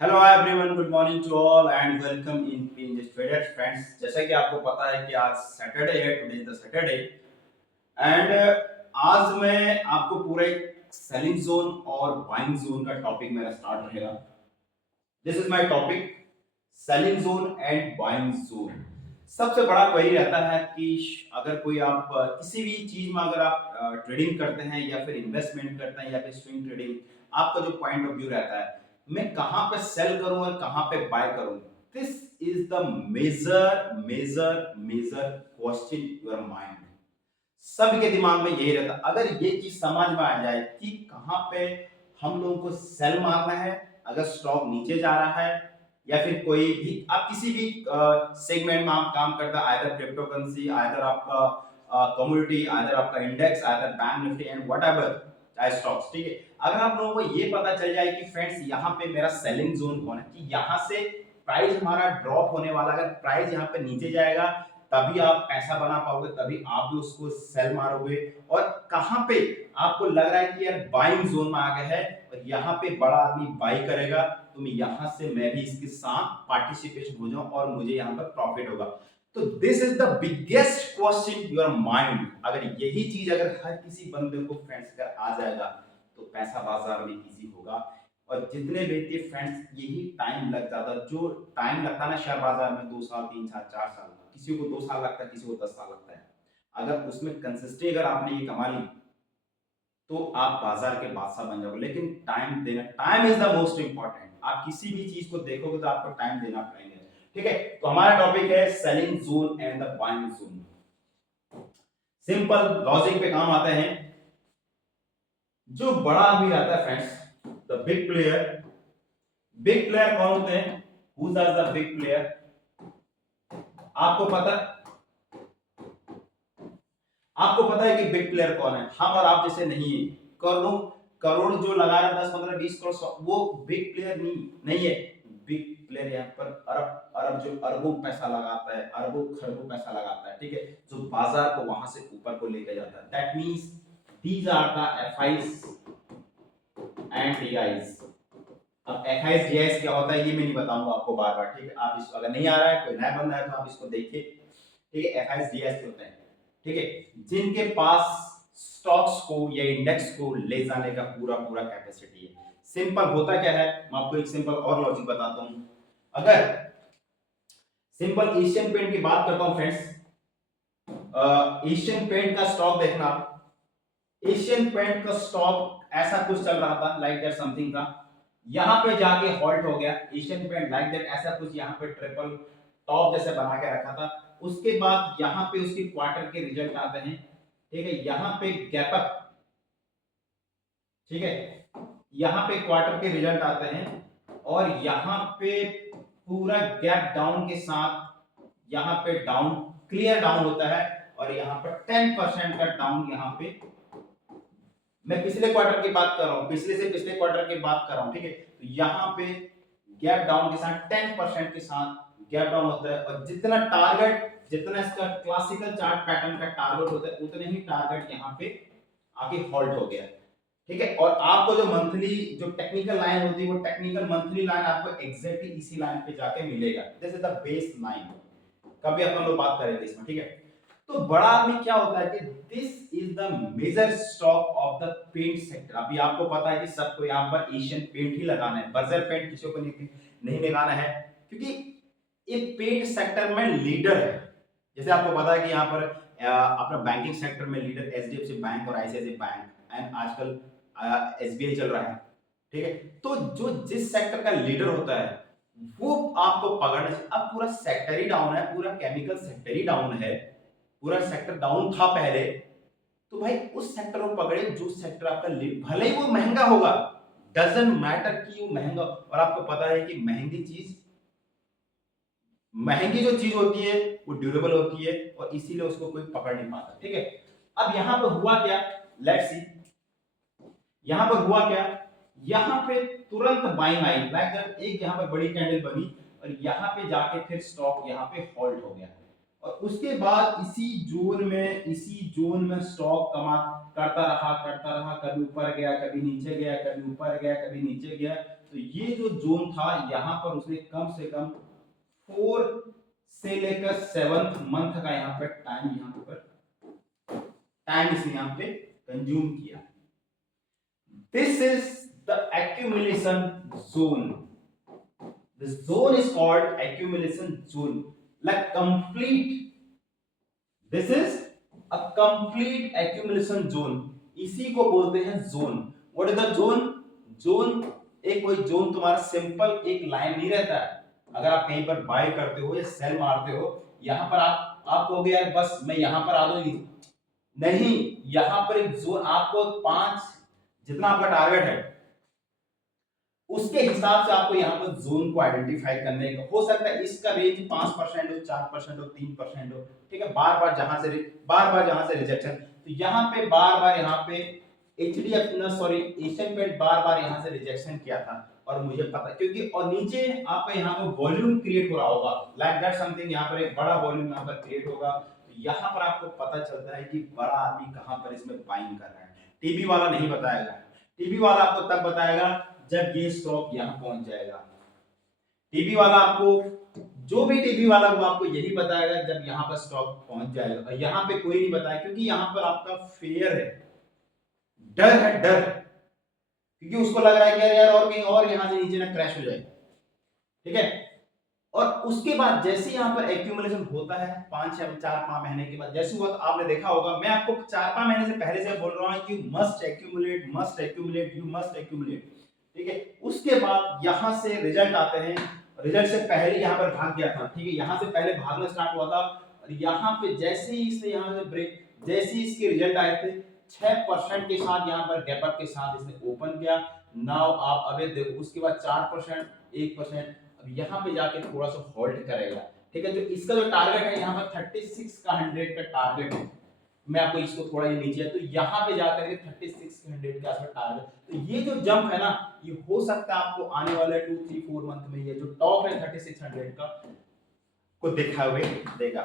Hello everyone, good morning to all and welcome in PNG traders friends. जैसा कि आपको पता है कि आज सैटरडे है, today is the Saturday and आज मैं आपको पूरे सेलिंग जोन और बाइंग जोन का टॉपिक मेरा स्टार्ट रहेगा। This is my topic, selling zone and buying zone. सबसे बड़ा क्वेरी रहता है कि अगर कोई आप किसी भी चीज में अगर आप ट्रेडिंग करते हैं या फिर इन्वेस्टमेंट करते हैं या फिर स्विंग ट्रेडिंग, आपका जो पॉइंट ऑफ व्यू रहता है मैं कहां पे सेल करूं और कहां पे बाय करूं। This is the major major major question your mind. सबके दिमाग में यही रहता। अगर ये चीज समझ में आ जाए कि कहां पे हम लोगों को सेल मारना है, अगर स्टॉक नीचे जा रहा है या फिर कोई भी आप किसी भी सेगमेंट में आप काम करता है, आइदर क्रिप्टो करेंसी, आइदर आपका कमोडिटी, आइदर आपका index, either bank Nifty and whatever चाहे स्टॉक्स, ठीक है। अगर आप लोगों को ये पता चल जाए कि फ्रेंड्स यहाँ पे मेरा सेलिंग जोन कौन है, कि यहाँ से प्राइस हमारा ड्रॉप होने वाला, अगर प्राइस यहाँ पे नीचे जाएगा तभी आप पैसा बना पाओगे, तभी आप भी उसको सेल मारोगे। और कहां पे आपको लग रहा है कि यार बाइंग जोन में आ गया है और यहाँ पे बड़ा आदमी बाई करेगा, तो मैं यहां से मैं भी इसके साथ पार्टिसिपेशन हो जाऊं और मुझे यहाँ पर प्रॉफिट होगा। तो this is the biggest question your mind. अगर यही चीज अगर हर किसी बंदे को फ्रेंड्स अगर आ जाएगा तो पैसा बाजार में इजी होगा। और जितने भी थे फ्रेंड्स यही टाइम लग जाता, जो टाइम लगता है ना शेयर बाजार में 2 साल 3 साल 4 साल, किसी को 2 साल लगता है, किसी को 10 साल लगता है। अगर उसमें कंसिस्टेंट अगर आपने ये कमा ली तो आप बाजार के बादशाह बन जाओगे। लेकिन टाइम देना, time is the most important. आप किसी भी चीज को देखोगे तो आपको टाइम देना पड़ेगा, ठीक है। तो हमारा टॉपिक है selling zone and the buying zone. Simple logic पे काम आते हैं। जो बड़ा आदमी रहता है friends, the big player, big player कौन होते हैं, who are the big player, आपको पता, आपको पता है कि बिग प्लेयर कौन है। हम और आप जैसे नहीं है। करोड़ों करोड़ जो लगा रहा है, 10 15 20 करोड़, वो बिग प्लेयर नहीं है। बिग प्लेयर यहाँ पर अरब अरब जो अरबों पैसा लगाता है, अरबों खरबों पैसा लगाता है, ठीक है, जो बाजार को वहां से ऊपर को लेकर जाता है। That means these are the FIIs and DIIs. अब एफआईज डीआईज क्या होता है ये मैं नहीं बताऊंगा आपको बार बार, ठीक है। आप इस अगर नहीं आ रहा है, कोई नया बंदा है तो आप इसको देखिए, ठीक है। एफआईज डीआईज क्या होता है, ठीक है, जिनके पास स्टॉक्स को या इंडेक्स को ले जाने का पूरा पूरा कैपेसिटी है। सिंपल होता क्या है, मैं आपको एक सिंपल और लॉजिक बताता हूं। अगर सिंपल एशियन पेंट की बात करता हूं फ्रेंड्स, एशियन पेंट का स्टॉक देखना। एशियन पेंट का स्टॉक ऐसा कुछ चल रहा था, लाइक दैट समथिंग का, यहां पे जाके हॉल्ट हो गया। एशियन पेंट लाइक दैट ऐसा कुछ यहां पे ट्रिपल टॉप जैसे बना के रखा था। उसके बाद यहां पे उसके क्वार्टर के रिजल्ट आते हैं, ठीक है। यहां पे गैप अप, ठीक है, यहां पे क्वार्टर के रिजल्ट आते हैं और यहां पे पूरा गैप डाउन के साथ यहां पे डाउन, क्लियर डाउन होता है। और यहां पर 10% का डाउन, यहां पे मैं पिछले क्वार्टर की बात कर रहा हूं, पिछले से पिछले क्वार्टर की बात कर रहा हूं, ठीक है। तो यहां पे गैप डाउन के साथ 10% के साथ गैप डाउन होता है। और जितना टारगेट, जितना इसका क्लासिकल चार्ट पैटर्न का टारगेट होता है, उतने ही टारगेट यहां पे आके हॉल्ट हो गया, ठीक है। और आपको जो मंथली जो टेक्निकल लाइन होती है, वो टेक्निकल मंथली लाइन आपको एग्जैक्टली इसी लाइन पे जाके मिलेगा। This is the base line. कभी अपन लोग बात करेंगे इसमें, ठीक है। तो बड़ा आदमी क्या होता है कि this is the major stock of the paint sector. अभी आपको पता है कि सबको यहाँ पर एशियन पेंट ही लगाना है, बर्जर पेंट किसी को नहीं लगाना है, क्योंकि ये पेंट सेक्टर में लीडर है। जैसे आपको पता है कि यहाँ पर अपना बैंकिंग सेक्टर में लीडर एचडीएफसी बैंक और आईसीआईसीआई बैंक एंड आजकल एसबीआई चल रहा है, ठीक है। तो जो जिस सेक्टर का लीडर होता है वो आपको पकड़ना चाहिए। अब पूरा सेक्टर ही डाउन है, पूरा केमिकल सेक्टर ही डाउन है, पूरा सेक्टर डाउन था पहले। तो भाई उस सेक्टर को पकड़े जो सेक्टर आपका भले ही वो महंगा होगा, डजंट मैटर कि वो महंगा। और आपको पता है कि महंगी जो चीज होती है वो ड्यूरेबल होती है और इसीलिए उसको कोई पकड़ नहीं पाता, ठीक है। अब यहां पर हुआ क्या, लेट्स सी, यहां पर हुआ क्या, यहां पे तुरंत बाइंग आई, लाइक दैट एक यहां पर बड़ी कैंडल बनी और यहां पे जाके फिर स्टॉक यहां पे होल्ड हो गया। और उसके बाद इसी जोन में स्टॉक कमा करता रहा, कभी ऊपर गया, कभी नीचे गया, कभी ऊपर गया, कभी नीचे गया। तो ये जो जोन था यहाँ पर उसने कम से कम 4 से लेकर 7th मंथ का यहाँ पर टाइम इसने यहाँ पे कंज्यूम किया। This is the accumulation zone. This zone is called accumulation zone, like complete. This is a complete accumulation zone. इसी को बोलते हैं zone. What is the zone? Zone एक कोई जोन तुम्हारा सिंपल एक लाइन नहीं रहता है। अगर आप कहीं पर बाय करते हो या सेल मारते हो, यहाँ पर आप कहोगे यार बस मैं यहाँ पर आ दूंगी, नहीं, यहाँ पर एक जोन आपको 5 जितना आपका टारगेट है उसके हिसाब से आपको यहाँ पर जोन को आइडेंटिफाई करने का हो सकता है। इसका रेंज 5% हो, 4% हो, 3% हो, ठीक है। बार बार जहां से रिजेक्शन, तो यहाँ पे बार यहाँ पे एशियन पेंट बार यहाँ से रिजेक्शन किया था। और मुझे पता क्योंकि और नीचे आपका यहाँ पर वॉल्यूम क्रिएट हो रहा होगा, लाइक दैट समथिंग, यहाँ पर एक बड़ा वॉल्यूम यहाँ पर क्रिएट होगा। तो यहाँ पर आपको पता चलता है कि बड़ा आदमी कहाँ पर इसमें बाइंग कर रहा है। टीवी वाला नहीं बताएगा, टीवी वाला आपको तब बताएगा जब ये स्टॉक यहां पहुंच जाएगा। टीवी वाला आपको जो भी टीवी वाला वो आपको यही बताएगा जब यहां पर स्टॉक पहुंच जाएगा। और यहां पे कोई नहीं बताएगा क्योंकि यहां पर आपका फेयर है, डर है, डर, क्योंकि उसको लग रहा है कि यार और कहीं और यहां से नीचे ना क्रैश हो जाए, ठीक है। और उसके बाद जैसे यहां पर एक्यूमुलेशन होता है 4-5 महीने के बाद, जैसे हुआ तो आपने देखा होगा, मैं आपको 4-5 महीने से पहले से बोल रहा हूं कि must accumulate, must accumulate, you must accumulate, ठीक है। उसके बाद यहां से रिजल्ट आते हैं, रिजल्ट से पहले यहां पर भाग गया था, ठीक है, यहां से पहले भागना स्टार्ट हुआ था। और यहां पे जैसे ही इसने यहां से ब्रेक, जैसे ही इसके रिजल्ट आए थे 6% के साथ यहां पर गैप अप के साथ इसने ओपन किया। नाउ आप अबे देखो उसके बाद 4%, 1%, अब यहां पे जाके थोड़ा सा होल्ड करेगा, ठीक है। जो इसका जो टारगेट है यहां पर 36 का 100 का टारगेट है, मैं आपको इसको थोड़ा ये नीचे है तो यहाँ पे जाकर के 3600 के आसपास टारगेट। तो ये जो जंप है ना, ये हो सकता है आपको आने वाले 2-3-4 मंथ में ये जो टॉप है 3600 का को दिखा हुए देगा,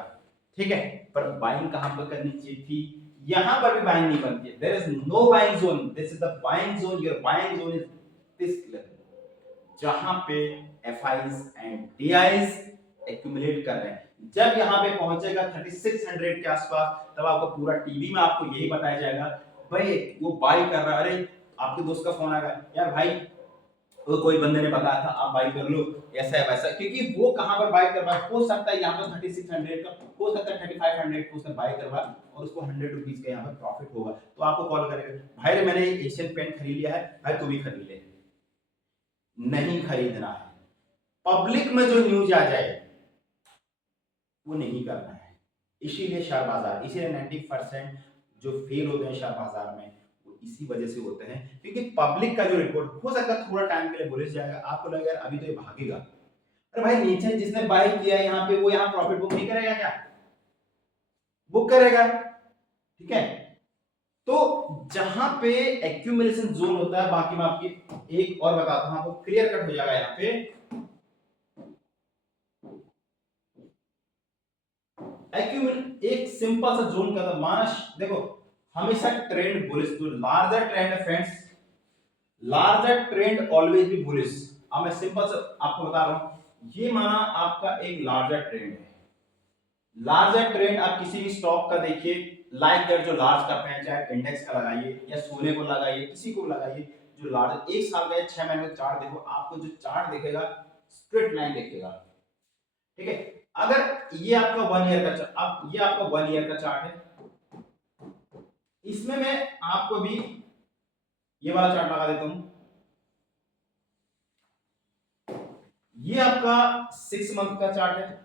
ठीक है। पर बाइंग कहां पर करनी चाहिए थी? यहां पर भी बाइंग नहीं बनती है। There is no buying zone, this is the buying zone, your buying zone is this level, जहां पे एफआईज एंड डीआईज एक्यूमुलेट कर रहे हैं। जब यहां पे पहुंचेगा 3600 के आसपास, तब आपको पूरा टीवी में आपको यही बताया जाएगा, भाई वो बाई कर रहा है। अरे आपके दोस्त का फोन आएगा, यार भाई वो कोई बंदे ने बताया था आप बाई कर लो, ऐसा है वैसा, क्योंकि वो कहां पर बाई करवा, हो सकता है यहां पर 3600 का, हो सकता है 3500 को उसने बाई करवा और उसको 100 रुपीस का यहां पर प्रॉफिट होगा। तो आपको कॉल करेगा, भाई मैंने एशियन पेंट खरीद लिया है, भाई तू भी खरीद ले। नहीं खरीदना है, पब्लिक में जो न्यूज आ जाए वो नहीं करना है। इसीलिए शेयर बाजार, इसीलिए 90% जो फेल होते हैं शेयर बाजार में वो इसी वजह से होते हैं, क्योंकि पब्लिक का जो रिपोर्ट हो सकता है थोड़ा टाइम के लिए बुलिश जाएगा, आपको लगेगा अभी तो ये भागेगा। अरे भाई नीचे जिसने बाय किया है यहाँ पे वो यहाँ प्रॉफिट बुक नहीं करेगा क्या? बुक करेगा, ठीक है। तो जहां पे एक्यूमुलेशन जोन होता है, बाकी मैं आपकी एक और बताता हूं, आपको क्लियर कट हो जाएगा यहाँ पे। एक्यूमुलेट एक सिंपल सा जोन का था, माना देखो हमेशा ट्रेंड बुलिश, तो लार्जर ट्रेंड है फ्रेंड्स, लार्जर ट्रेंड ऑलवेज भी बुलिश। अब मैं सिंपल सा आपको बता रहा हूं, ये माना आपका एक लार्जर ट्रेंड है, लार्जर ट्रेंड आप किसी भी स्टॉक का देखिए, लाइक दैट जो लार्ज कैप है, चाहे इंडेक्स का लगाइए या सोने को लगाइए, किसी को लगाइए, जो लार्ज एक साल का या 6 महीने का चार्ट देखो, आपको जो चार्ट दिखेगा स्ट्रेट लाइन दिखेगा, ठीक है। अगर ये आपका 1 ईयर का चार्ट, अब ये आपका 1 ईयर का चार्ट है, इसमें मैं आपको भी ये वाला चार्ट लगा देता हूं, ये आपका 6 मंथ का चार्ट है।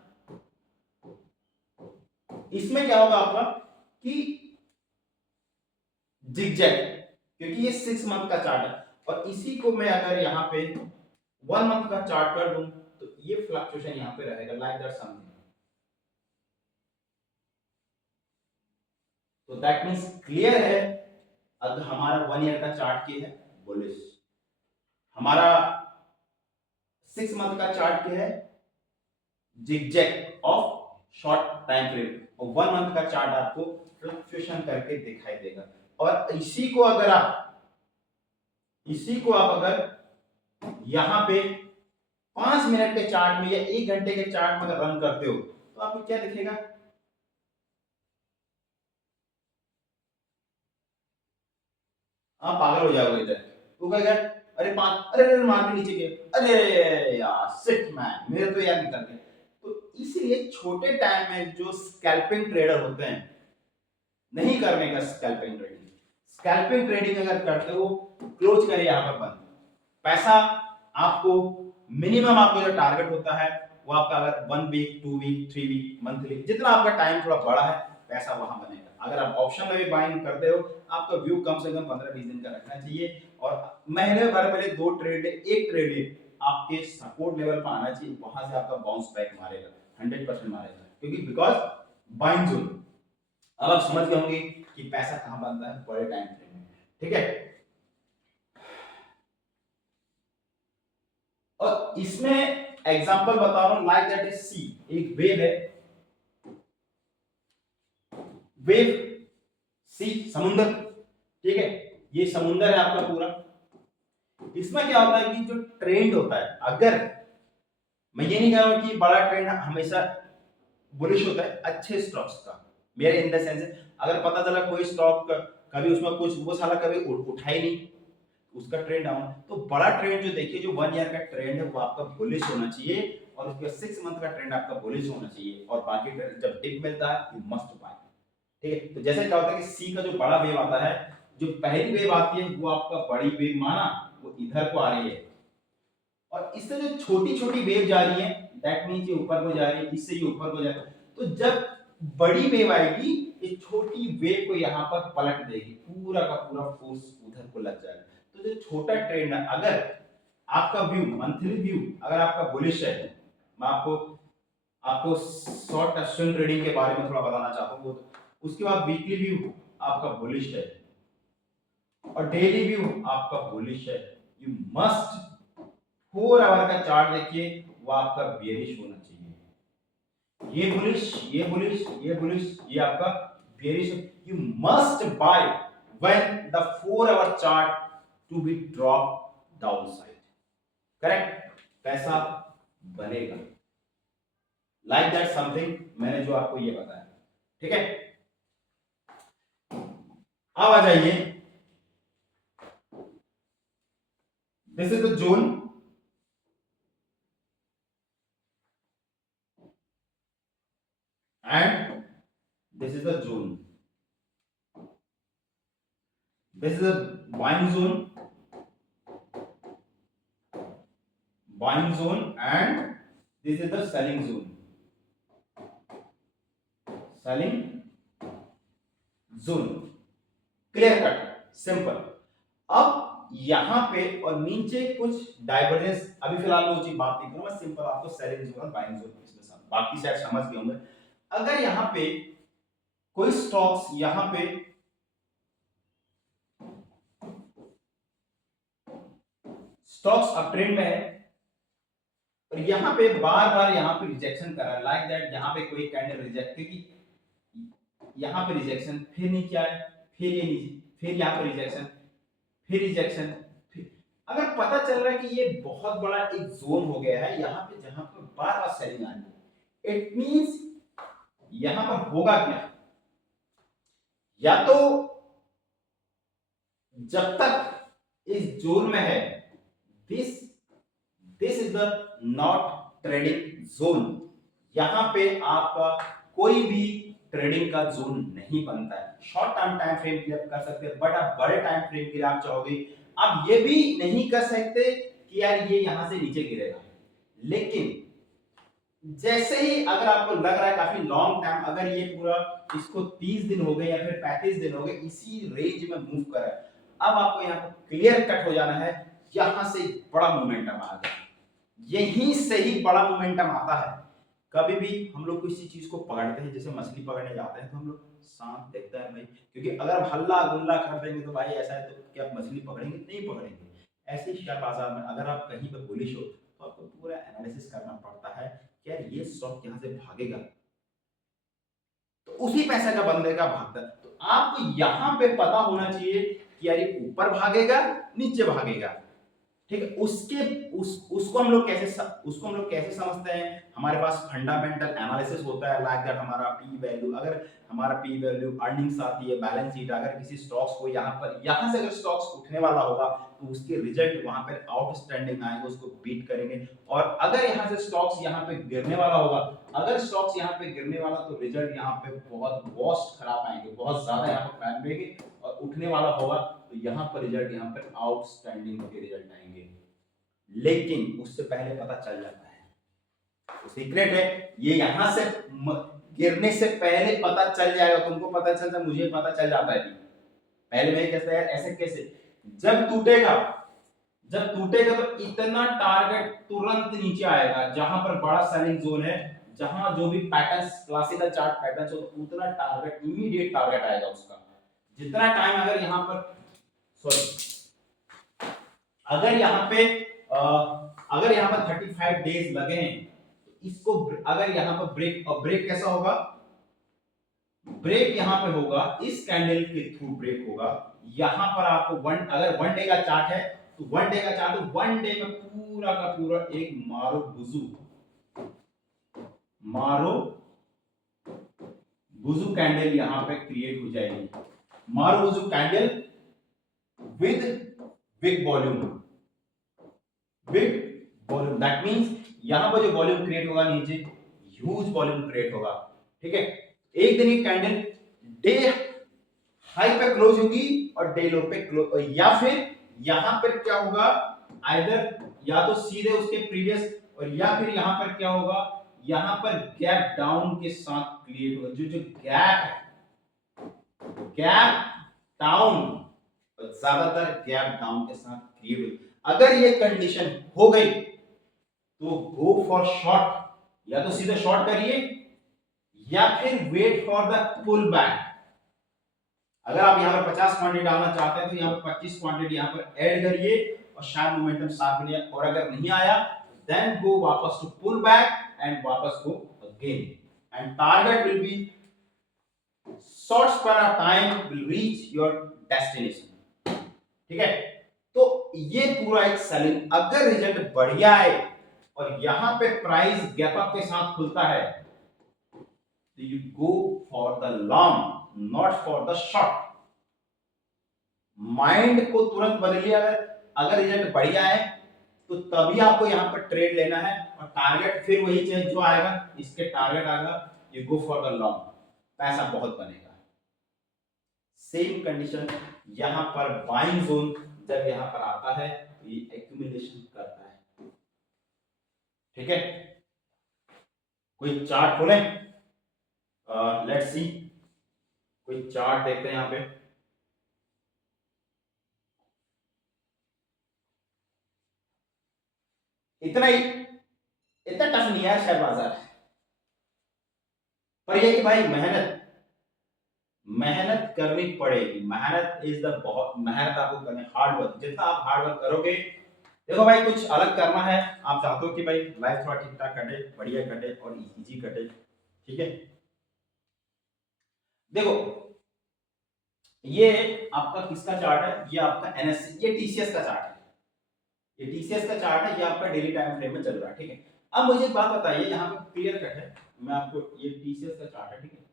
इसमें क्या होगा आपका कि जिगजैग, क्योंकि ये 6 मंथ का चार्ट है, और इसी को मैं अगर यहां पे 1 मंथ का चार्ट कर दूं तो ये फ्लक्चुएशन यहां पे रहेगा, लाइक दैट समथिंग। तो दैट मींस क्लियर है, अब हमारा 1 ईयर का चार्ट क्या है, बुलिश। हमारा 6 मंथ का चार्ट क्या है, zigzag of short time frame, और 1 मंथ का चार्ट आपको फ्लक्चुएशन करके दिखाई देगा। और इसी को आप अगर यहाँ पे 5 मिनट के चार्ट में या 1 घंटे के चार्ट में अगर रन करते हो तो आपको क्या दिखेगा? आप पागल हो जाओगे इधर। तो कहेगा अरे अरे मार के नीचे गए, अरे यार शिट मैन, मेरे तो यार निकल गए। तो इसलिए छोटे टाइम में जो स्कैल्पिंग ट्रेडर होते हैं, नहीं करने का स्कैल्पिंग ट्रेडिंग। स्कैल्पिंग ट्रेडिंग अगर करते हो, क्लोज करिए यहाँ पर बंद। पैसा आपको मिनिमम, आपको जो टारगेट होता है वो आपका अगर 1 वीक 2 वीक 3 वीक मंथली, जितना आपका टाइम थोड़ा बड़ा है पैसा वहां बनेगा। अगर आप ऑप्शन में भी बाइंग करते हो, आपका व्यू कम से कम 15-20 दिन का रखना चाहिए, और महीने भर पहले 2 ट्रेड, एक ट्रेड आपके सपोर्ट लेवल पर आना चाहिए, वहां से आपका बाउंस बैक मारेगा, 100% मारेगा, क्योंकि बिकॉज बाइंग जोन। अब आप समझ गए होंगे कि पैसा कहां बनता है, बड़े टाइम फ्रेम में। ठीक है, और इसमें एग्जांपल बता रहा हूं, लाइक दैट इज सी, एक वेव है, वेव सी, समुंदर। ठीक है, ये समुंदर है आपका पूरा। इसमें क्या होता है कि जो ट्रेंड होता है, अगर मैं ये नहीं कह रहा हूं कि बड़ा ट्रेंड हमेशा बुलिश होता है अच्छे स्टॉक्स का, मेरे इन द सेंस अगर पता चला कोई स्टॉक कभी उसमें कुछ वो साला कभी उठा ही नहीं, उसका ट्रेंड डाउन, तो बड़ा ट्रेंड जो देखिए, जो 1 ईयर का ट्रेंड है वो आपका बुलिश होना चाहिए, और उसके 6 मंथ का ट्रेंड आपका बुलिश होना चाहिए, और बाकी ट्रेंड जब टिप मिलता है यू मस्ट बाय। ठीक है, तो जैसे क्या होता है कि सी का जो बड़ा वेव आता है, जो पहली वेव आती है वो आपका बड़ी वेव माना, वो इधर को आ रही है, और इससे जो छोटी छोटी वेव जा रही है, दैट मींस ये ऊपर को जा रही है, इससे ये ऊपर को जा रही है, तो जब बड़ी वेव आएगी, ये छोटी वेव को यहाँ पर पलट देगी, पूरा का पूरा फोर्स उधर को लग जाएगा। तो जो छोटा ट्रेंड है, अगर आपका व्यू, मंथली व्यू अगर आपका बुलिश है, मैं आपको आपको शॉर्ट स्विंग ट्रेडिंग के बारे में थोड़ा बताना चाहता हूँ, उसके बाद वीकली व्यू आपका बुलिश है, और डेली व्यू आपका बुलिश है, यू मस्ट 4 आवर का चार्ट देखिए, वो आपका बेरिश होना चाहिए। ये बुलिश, ये बुलिश, ये बुलिश, ये आपका bearish. You must buy when the 4 hour chart to be drop down side, correct, पैसा बनेगा। लाइक दैट समथिंग, मैंने जो आपको ये बताया। ठीक है, अब आ जाइए, this is the zone, and this is the zone. This is a buying zone, and this is the selling zone. Selling zone, clear cut, simple. अब यहां पे और नीचे कुछ डाइवर्जेंस, अभी फिलहाल मैं वो चीज बात नहीं करूंगा, मैं सिंपल आपको सेलिंग जोन और बाइंग जोन इसमें सब बाकी शायद समझ गए होंगे। अगर यहां पे कोई स्टॉक्स, यहां पे स्टॉक्स अप ट्रेंड में है, और यहां पे बार बार यहां पे रिजेक्शन कर रहा है, लाइक दैट यहां पे कोई कैंडल रिजेक्ट, क्योंकि यहां पे रिजेक्शन, फिर नीचे आए, फिर ये नीचे, फिर यहां पे रिजेक्शन, फिर रिजेक्शन, फिर, अगर पता चल रहा है कि ये बहुत बड़ा एक जोन हो गया है यहां पे, जहां पे बार बार सेलिंग आ रही है, इट मींस यहां पर होगा क्या, या तो जब तक इस जोन में है, this this is the not trading zone, यहां पे आपका कोई भी ट्रेडिंग का जोन नहीं बनता है। शॉर्ट टर्म टाइम फ्रेम के लिए आप कर सकते हैं, बट आप बड़े टाइम फ्रेम के लिए आप चाहोगे, आप ये भी नहीं कर सकते कि यार ये यहां से नीचे गिरेगा, लेकिन जैसे ही अगर आपको लग रहा है काफी लॉन्ग टाइम, अगर ये पूरा इसको 30 दिन हो गए या फिर 35 दिन हो गए इसी रेंज में मूव कर रहा है, अब आपको यहाँ पर क्लियर कट हो जाना है, यहां से बड़ा मोमेंटम आ गया, यहीं से ही बड़ा मोमेंटम आता है। कभी भी हम लोग किसी चीज को पकड़ते हैं, जैसे मछली पकड़ने जाते हैं तो हम लोग सांप देखता है भाई, क्योंकि अगर हम हल्ला गुल्ला कर देंगे तो भाई ऐसा है, तो क्या मछली पकड़ेंगे, नहीं पकड़ेंगे। ऐसे ही शेयर बाजार में अगर आप कहीं पर बुलिश हो तो आपको पूरा एनालिसिस करना पड़ता है कि यार ये स्टॉक यहाँ से भागेगा, तो उसी पैसे का बंदे का भागता है। तो आपको यहां पे पता होना चाहिए कि यार ये ऊपर भागेगा नीचे भागेगा, ठीक है। उसको हम लोग कैसे समझते हैं, हमारे पास फंडामेंटल एनालिसिस होता है, लाइक दैट हमारा पी वैल्यू, अगर हमारा पी वैल्यू, अर्निंग्स आती है, बैलेंस शीट, अगर किसी स्टॉक्स को यहाँ से अगर स्टॉक्स उठने वाला होगा तो उसके रिजल्ट वहां पर आउटस्टैंडिंग आएंगे, उसको बीट करेंगे। और अगर यहाँ से स्टॉक्स यहाँ पे गिरने वाला होगा, अगर स्टॉक्स यहाँ पे गिरने वाला तो रिजल्ट यहाँ पे बहुत वर्स्ट खराब आएंगे, बहुत ज्यादा यहाँ पे फैल देंगे। और उठने वाला होगा तो यहाँ पर रिजल्ट यहाँ पर आउटस्टैंडिंग के रिजल्ट आएंगे। लेकिन उससे पहले पता चल जाता है, तो सीक्रेट है ये, यहां से गिरने से पहले पता चल जाएगा, तुमको पता चल जाए, मुझे पता चल जाता है। पहले मैं कहता है ऐसे कैसे, जब टूटेगा तो इतना टारगेट तुरंत नीचे आएगा, जहां पर बड़ा सेलिंग जोन है, जहां जो भी पैटर्न्स, क्लासिकल चार्ट पैटर्न्स हो, तो उतना टारगेट, इमीडिएट टारगेट आएगा उसका। जितना टाइम अगर यहां पर, सॉरी, अगर यहां पे अगर यहां पर 35 डेज लगे हैं, तो इसको अगर यहां पर ब्रेक, और ब्रेक कैसा होगा, ब्रेक यहां पे होगा, इस कैंडल के थ्रू ब्रेक होगा। यहां पर आपको अगर 1 डे का चार्ट है तो 1 डे का चार्ट, 1 डे में पूरा का पूरा एक मारो बुजू कैंडल यहां पे क्रिएट हो जाएगी। मारो बुजू candle with big volume, that means यहां पर जो वॉल्यूम क्रिएट होगा नीचे, ह्यूज वॉल्यूम क्रिएट होगा, ठीक है। एक दिन ये कैंडल डे हाई पे क्लोज होगी और डे लो पे क्लोज, या फिर यहां पर क्या होगा, आइदर या तो सीधे उसके प्रीवियस, और या फिर यहां पर क्या होगा, यहां पर गैप डाउन के साथ क्रिएट होगा। जो गैप है, गैप डाउन, ज्यादातर गैप डाउन के साथ क्रिएट होगी। अगर ये कंडीशन हो गई तो गो फॉर शॉर्ट, या तो सीधे शॉर्ट करिए या फिर wait for the pull back. अगर आप यहां पर 50 क्वांटिटी डालना चाहते हैं तो यहां पर 25 क्वांटिटी यहां पर ऐड करिए और शायद मोमेंटम साथ में लिया, और अगर नहीं आया देन गो वापस टू पुल बैक एंड वापस go again, and target will be short span of time will reach your destination, ठीक है। तो ये पूरा एक सेलिंग, अगर रिजल्ट बढ़िया है और यहां पे प्राइस गैप अप के साथ खुलता है तो you go for the long, not for the short. Mind को तुरंत बदलिए, अगर रिजल्ट बढ़िया है तो तभी आपको यहां पर ट्रेड लेना है, और टारगेट फिर वही चेंज जो आएगा, इसके टारगेट आएगा, you go for the long, पैसा बहुत बनेगा। सेम कंडीशन यहां पर बाइंग जोन जब यहां पर आता है तो ये एक्यूमुलेशन करता है, ठीक है। कोई चार्ट खोलें, लेट्स सी, कोई चार्ट देखते हैं यहां पे। इतना टफ नहीं है शेयर बाजार, पर ये कि भाई मेहनत करनी पड़ेगी। मेहनत इज द, बहुत मेहनत आपको करनी, हार्ड वर्क, जितना आप हार्ड वर्क करोगे। देखो भाई, कुछ अलग करना है, आप चाहते हो कि भाई लाइफ थोड़ा ठीक ठाक कटे, बढ़िया कटे और इजी कटे, ठीक है। देखो ये आपका किसका चार्ट है, ये आपका एनएससी, ये टीसीएस का चार्ट है, ये टीसीएस का चार्ट है, ये आपका डेली टाइम फ्रेम में चल रहा है, ठीक है। अब मुझे एक बात बताइए, यहाँ पे क्लियर कट है, मैं आपको, ये टीसीएस का चार्ट है, ठीक है,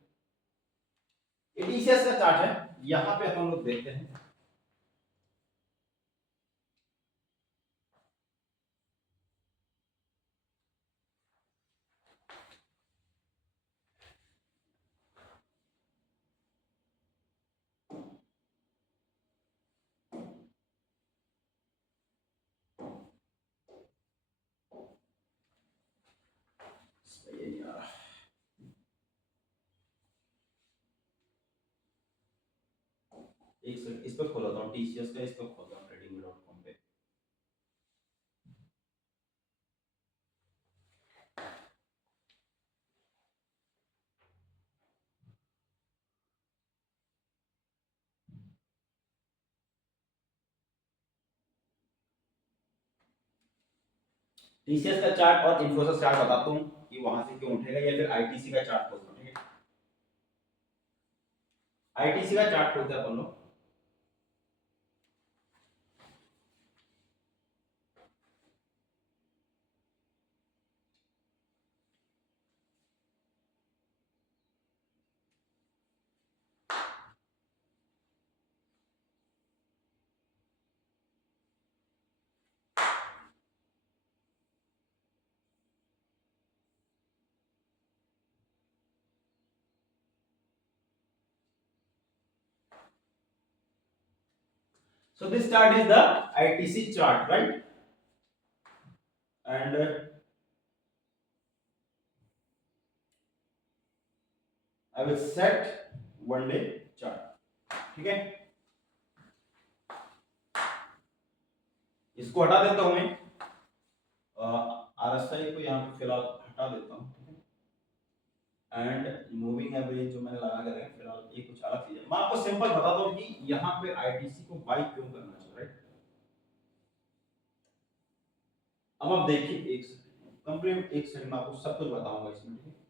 ये टीसीएस का चार्ट है। यहाँ पे हम लोग देखते हैं, एक सेकंड, इस पे खोलता हूँ टीसीएस का, इस पे खोलता हूँ trading.com पे। टीसीएस का चार्ट और इन्फोसिस चार्ट बताता हूँ कि वहां से क्यों उठेगा, या फिर आईटीसी का चार्ट खोलता हूँ, ठीक है। आईटीसी का चार्ट खोलते हैं अपन लोग। So this chart is the ITC chart, right? And I will set 1 day chart. ठीक है, इसको हटा देता हूं मैं, RSI को यहाँ पे फिलहाल हटा देता हूँ। एंड मूविंग एवरेज जो मैंने लगा कर रखा है फिलहाल, ये कुछ अलग चीज है। मैं आपको सिंपल बता दूं कि यहाँ पे आईटीसी को बाय क्यों करना चाहिए, राइट? अब आप देखिए, एक सेकंड कंप्लीट, एक सेकंड में आपको सब कुछ बताऊंगा इसमें, ठीक है?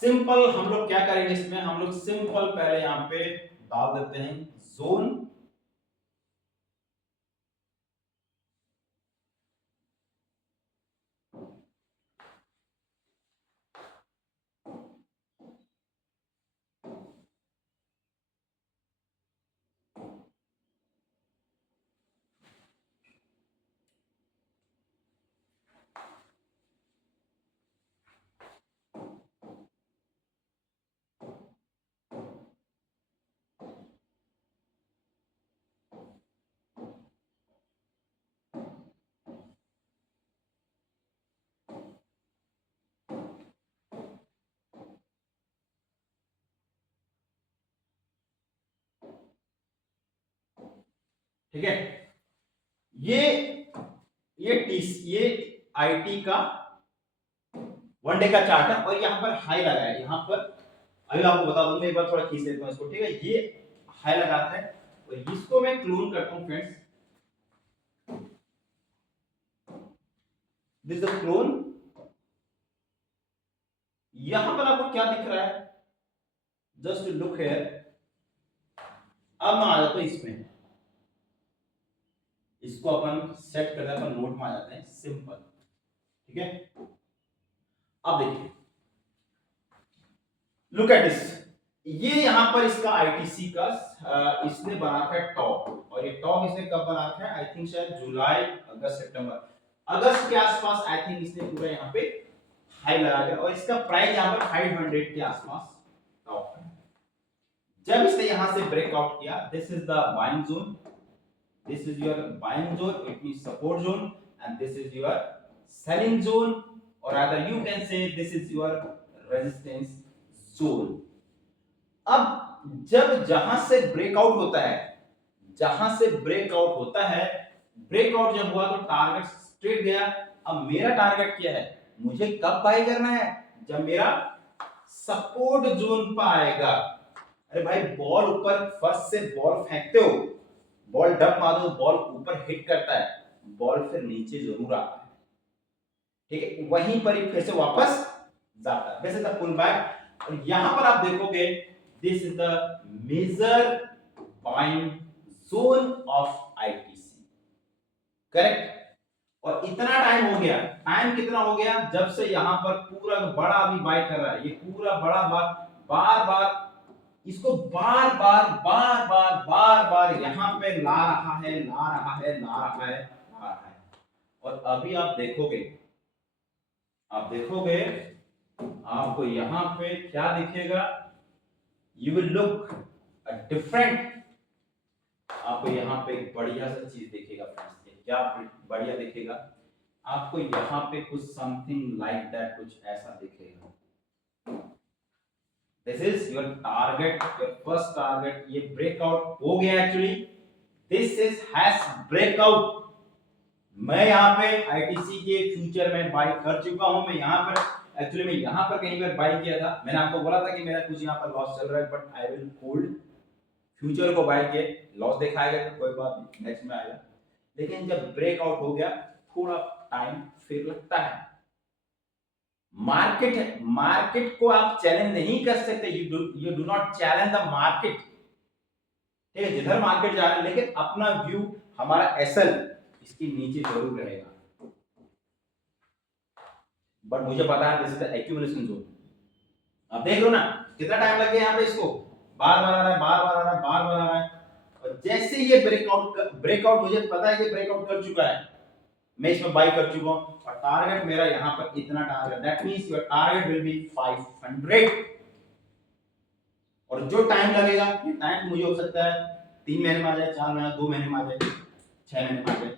सिंपल हम लोग क्या करेंगे इसमें, हम लोग सिंपल पहले यहाँ पे डाल देते हैं जोन, ठीक है? ये ये आईटी का 1 डे का चार्ट है और यहाँ पर हाई लगा है, यहाँ पर अभी आपको बता दूं, मैं एक बार थोड़ा खींच लेता हूँ इसको, ठीक है? ये हाई लगाता है और इसको मैं क्लोन करता हूँ फ्रेंड्स, दिस द क्लोन। यहां पर आपको क्या दिख रहा है, जस्ट लुक हियर। अब मैं आ जाता हूं इसमें, इसको अपन सेट करते हैं, अपन नोट में आ जाते हैं, सिंपल, ठीक है? अब देखिए, लुक एट दिस, ये यहां पर इसका आईटीसी का इसने बना रखा है टॉप, और ये टॉप इसने कब बना रखा है, आई थिंक शायद जुलाई अगस्त सितंबर, अगस्त के आसपास आई थिंक इसने पूरा यहाँ पे हाई लगा दिया, और इसका प्राइस यहाँ पर 500 के आसपास टॉप है। जब इसने यहां से ब्रेकआउट किया, this is the buying zone, this is your buying zone, it means support zone, and this is your selling zone, or rather you can say this is your resistance zone। अब जब जहां से breakout होता है, जहां से breakout होता है, ब्रेकआउट जब हुआ तो टारगेट स्ट्रेट गया। अब मेरा टारगेट क्या है, मुझे कब बाय करना है, जब मेरा सपोर्ट जोन पर आएगा। अरे भाई, बॉल ऊपर फर्स्ट से बॉल फेंकते हो, बॉल डंप मारो, बॉल ऊपर हिट करता है, बॉल फिर नीचे जरूर आता है, ठीक है? वहीं पर ही फिर से वापस जाता है, this is the pull back. और यहां पर आप देखोगे, this is the major buying zone of ITC, correct? और इतना टाइम हो गया, टाइम कितना हो गया, जब से यहां पर पूरा बड़ा भी बाय कर रहा है, ये पूरा बड़ा बार बार इसको बार बार यहां पे ला रहा है, ला रहा है, ला रहा है, ला रहा है। और अभी आप देखोगे, आपको यहां पे क्या दिखेगा, you will look a different, आपको यहां पे एक बढ़िया सा चीज दिखेगा फ्रेंड्स। क्या बढ़िया दिखेगा आपको, यहां पे कुछ समथिंग लाइक दैट, कुछ ऐसा दिखेगा। This is your target, your first target। ये ब्रेकआउट हो गया actually, this is hash breakout. मैं यहाँ पे आईटीसी के फ्यूचर में बाय कर चुका हूं। मैं यहाँ पर एक्चुअली मैं यहाँ पर कहीं पर बाय किया था, मैंने आपको बोला था कि मेरा कुछ यहाँ पर लॉस चल रहा है, but I will hold future को बाय किए, लॉस दिखाएगा तो कोई बात नहीं, नेक्स्ट में आएगा। लेकिन जब ब्रेकआउट हो गया थोड़ा टाइम फिर लगता है। मार्केट है, मार्केट को आप चैलेंज नहीं कर सकते, you do not challenge the market. ठीक है, जिधर मार्केट जा रहा है, लेकिन अपना व्यू हमारा एसएल इसके नीचे जरूर रहेगा। बट मुझे पता है this is the accumulation zone. अब देख लो ना कितना टाइम लग गया यहाँ पे, इसको बार बार आ रहा है, बार बार आ रहा है, बार बार आ रहा है। और जैसे ये ब्रेकआउट मुझे पता है कि ब्रेकआउट कर चुका है, मैं इसमें बाई कर चुका हूं और टारगेट मेरा यहाँ पर इतना target, that means your target will be 500। और जो टाइम लगेगा, ये टाइम मुझे हो सकता है 3 महीने में आ जाए, 4 महीने, 2 महीने में आ जाए, 6 महीने में आ जाए।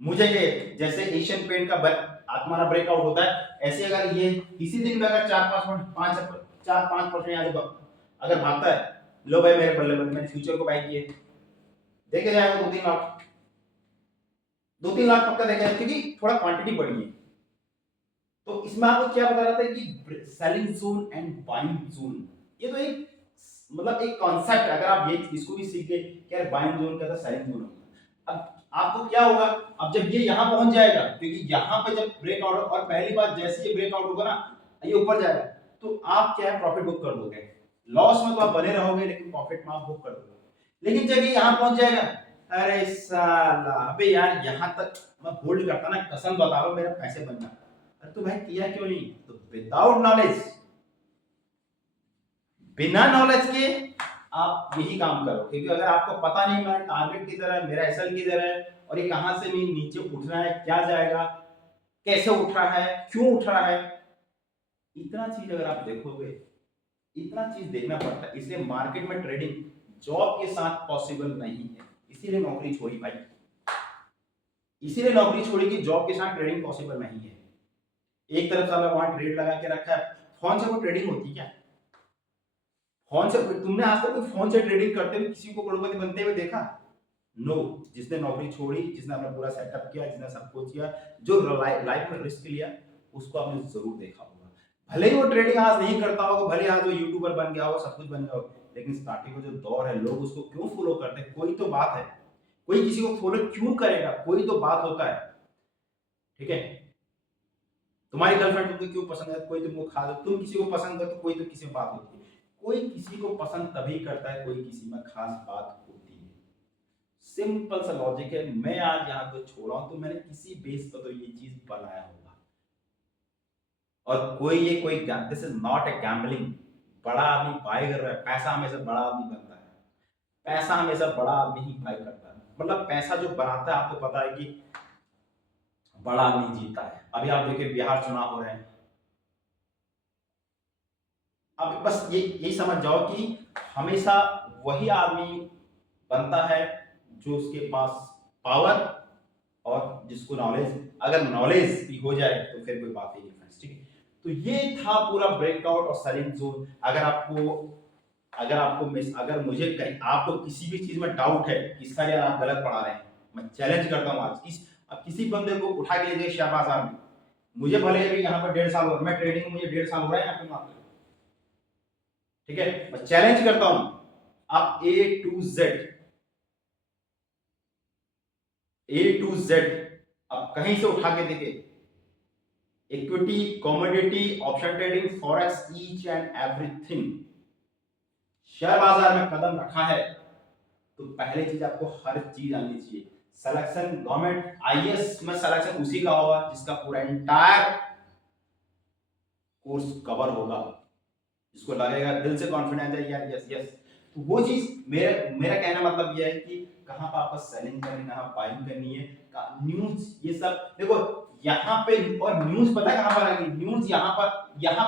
मुझे ये जैसे एशियन पेंट का तुम्हारा ब्रेकआउट होता है, ऐसे अगर ये किसी दिन में अगर 4-5% यहाँ से अगर भागता है, लो भाई मेरे बल्ले बल्ले, मैंने फ्यूचर को बाय किए, देखे जाएगा 2-3 लाख, 2-3 लाख पक्का देखा है, क्योंकि थोड़ा क्वांटिटी बढ़ी है। तो इसमें आपको क्या बता रहा था कि selling zone and buying zone, ये तो एक मतलब एक कॉन्सेप्ट है। अगर आप ये इसको भी सीख गए कि यार बाइंग जोन क्या था, सेलिंग जोन होगा। अब आपको क्या होगा, अब जब ये यहां पहुंच जाएगा, क्योंकि यहां पे जब ब्रेकआउट, और पहली बात जैसे ये ब्रेकआउट होगा ना, ये ऊपर जाएगा, तो आप क्या है प्रॉफिट बुक कर दोगे। लॉस में तो आप बने रहोगे, लेकिन प्रॉफिट में आप बुक कर दोगे। लेकिन जब ये यहां पहुंच जाएगा, अरे साला अबे यार यहां तक मैं होल्ड करता ना, कसम बता रहा हूं मेरे पैसे बन जाते। अरे तो भाई किया क्यों नहीं? तो विदाउट नॉलेज, बिना नॉलेज के आप यही काम करो, क्योंकि अगर आपको पता नहीं मेरा टारगेट किधर है, मेरा एसएल किधर है, और ये कहां से मैं नीचे उठ रहा है, क्या जाएगा, कैसे उठ रहा है, क्यों उठ रहा है, इतना चीज अगर आप देखोगे, इतना चीज देखना पड़ता है। इसलिए मार्केट में ट्रेडिंग जॉब के साथ पॉसिबल नहीं है, इसीलिए नौकरी छोड़ी भाई, इसीलिए नौकरी छोड़ी कि जॉब के साथ ट्रेडिंग पॉसिबल नहीं है। एक तरफ से वहां ट्रेड लगा के रखा है, फोन से वो ट्रेडिंग होती क्या? फोन से तुमने आज तक फोन से ट्रेडिंग करते हुए किसी को करोड़पति बनते हुए देखा? नो। जिसने नौकरी छोड़ी, जिसने अपना पूरा सेटअप किया, जिसने सब कुछ किया, जो लाइफ में रिस्क लिया, उसको आपने जरूर देखा होगा। भले ही वो ट्रेडिंग आज नहीं करता होगा, भले आज वो यूट्यूबर बन गया हो, सब कुछ बन गया हो, लेकिन स्टार्टिंग में जो दौर है, लोग उसको क्यों फॉलो करते हैं? कोई तो बात है, कोई किसी को फॉलो क्यों करेगा? कोई तो बात होता है। ठीक है, तुम्हारी गर्लफ्रेंड तुमको क्यों पसंद है? कोई तुमको खास, तुम किसी को पसंद करते, कोई तो किसी में बात होती है। कोई किसी को पसंद तभी करता है, कोई किसी में खास बात होती है। सिंपल सा लॉजिक है। मैं आज यहाँ को छोड़ा हूं तो मैंने किसी बेस पर तो ये चीज बनाया होगा। और कोई this is not a gambling. बड़ा आदमी बाय कर रहा है, पैसा हमेशा बड़ा आदमी बनता है, पैसा हमेशा बड़ा आदमी ही बाय करता है। मतलब पैसा जो बनाता है, आपको पता है कि बड़ा आदमी जीतता है। अभी आप देखिए बिहार चुनाव हो रहे हैं, अब बस यही समझ जाओ कि हमेशा वही आदमी बनता है जो उसके पास पावर और जिसको नॉलेज, अगर नॉलेज भी हो जाए तो फिर कोई बात ही नहीं फ्रेंड्स। ठीक है, तो ये था पूरा ब्रेकआउट और सेलिंग जोन। अगर मुझे कहीं आपको किसी भी चीज में डाउट है कि सर यार आप गलत पढ़ा रहे हैं, मैं चैलेंज करता हूँ आज अब किसी बंदे को उठा के लीजिए शाहबाज आर्मी, मुझे भले अभी यहाँ पर 1.5 साल हो रहा है, मैं ट्रेडिंग में मुझे 1.5 साल हो रहा है यहाँ पे मात्र। ठीक है, मैं चैलेंज करता हूं, आप A to Z आप कहीं से उठा के देखे, equity, commodity, option trading, forex, each and everything, share बाजार में कदम रखा है तो पहले चीज आपको हर चीज आनी चाहिए। सिलेक्शन गवर्नमेंट आईएएस में सिलेक्शन उसी का होगा जिसका पूरा एंटायर कोर्स कवर होगा, जिसको लगेगा दिल से कॉन्फिडेंस है यार, यस यस। तो वो चीज मेरा कहना मतलब ये है कि कहां पर आपको सेलिंग करनी है, कहां बाइंग करनी है, न्यूज, ये सब देखो यहाँ पे। और न्यूज पता है कहां पर आएगी? न्यूज यहाँ पे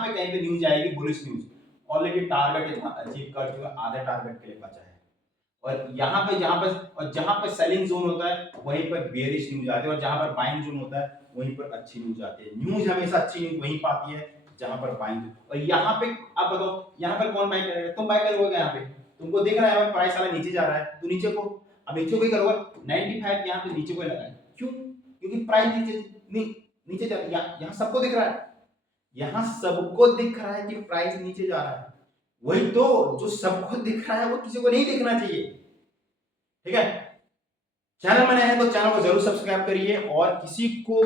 कहीं पे न्यूज आएगी, bullish news. Already target achieve कर चुका, आधे टारगेट के लिए बचा है। और जहां पे सेलिंग जोन होता है वहीं पर बेयरिश न्यूज आती है, और जहां पर बाइंग जोन होता है वहीं पर अच्छी न्यूज आती है। न्यूज हमेशा अच्छी न्यूज वहीं पाती है जहां पर बाइंग। और यहाँ पे आप बताओ, यहाँ पर कौन बाय करेगा? तुम बाय करोगे, यहाँ पे तुमको दिख रहा है प्राइस वाला नीचे जा रहा है, तो नीचे को, अब नीचे को ही करोगे। 95 यहाँ पे नीचे को लगा है, क्यों? क्योंकि प्राइस नीचे जा रहा है, यहाँ सबको दिख रहा है, यहाँ सबको दिख रहा है कि प्राइस नीचे जा रहा है। वही तो, जो सबको दिख रहा है वो किसी को नहीं दिखना चाहिए। ठीक है, चैनल में नए हैं तो चैनल को जरूर सब्सक्राइब करिए, और किसी को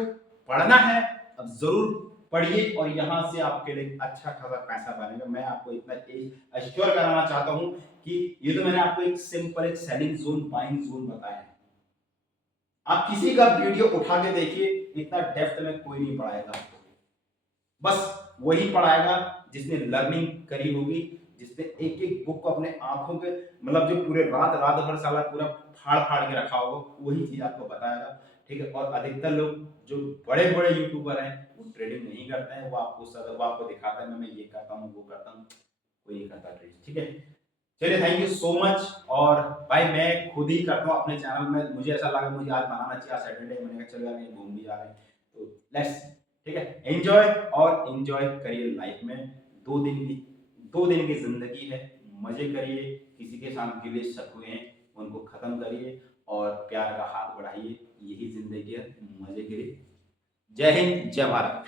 पढ़ना है अब जरूर पढ़िए, और यहाँ से आपके लिए अच्छा खासा पैसा बनेगा। मैं आपको इतना एश्योर कराना चाहता हूँ कि ये तो मैंने आपको एक सिंपल एक सेलिंग जोन बाइंग जोन बताया है। आप किसी का वीडियो उठा के देखिए, इतना डेप्थ में कोई नहीं पढ़ाएगा आपको। बस वही पढ़ाएगा जिसने लर्निंग करी होगी, जिसने एक एक बुक को अपने आंखों के मतलब जो पूरे रात रात भर साला पूरा फाड़ फाड़ के रखा होगा, वही चीज आपको बताएगा। ठीक है, और अधिकतर लोग जो बड़े बड़े यूट्यूबर हैं वो ट्रेडिंग नहीं करते हैं, वो आपको दिखाता है मैं ये करता हूँ वो करता हूँ, कोई नहीं करता ट्रेडिंग। ठीक है, चलिए थैंक यू सो मच। और भाई मैं खुद ही करता हूँ अपने चैनल में, मुझे ऐसा लगा मुझे आज बनाना चाहिए, सैटरडे मैंने कहा चलो यार कहीं घूम भी जा रहे हैं तो लेट्स, ठीक है, एंजॉय और एंजॉय करिए लाइफ में। 2 दिन की जिंदगी है, मजे करिए, किसी के साथ गिले शक हुए हैं उनको खत्म करिए, और प्यार का हाथ बढ़ाइए, यही जिंदगी है, मजे करिए। जय हिंद, जय भारत।